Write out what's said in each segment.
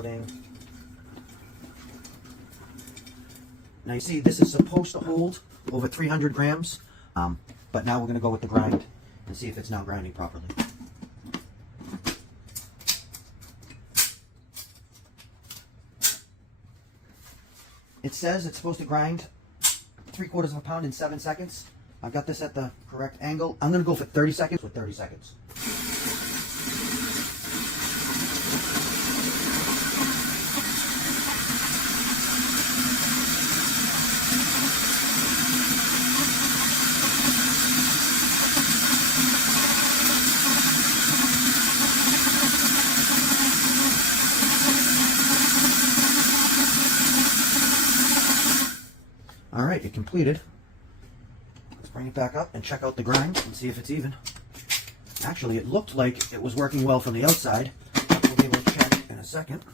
Loading. Now you see this is supposed to hold over 300 grams, but now we're going to go with the grind and see if it's now grinding properly. It says it's supposed to grind 3/4 of a pound in 7 seconds. I've got this at the correct angle. I'm going to go for 30 seconds with 30 seconds. All right, it completed. Let's bring it back up and check out the grind and see if it's even. Actually, it looked like it was working well from the outside. We'll be able to check in a second.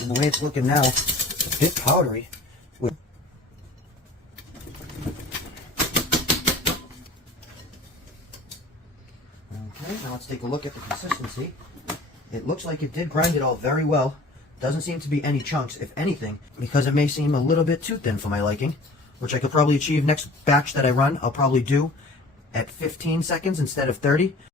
And the way it's looking now, it's a bit powdery. Okay, now let's take a look at the consistency. It looks like it did grind it all very well. Doesn't seem to be any chunks, if anything, because it may seem a little bit too thin for my liking, which I could probably achieve next batch that I run. I'll probably do at 15 seconds instead of 30.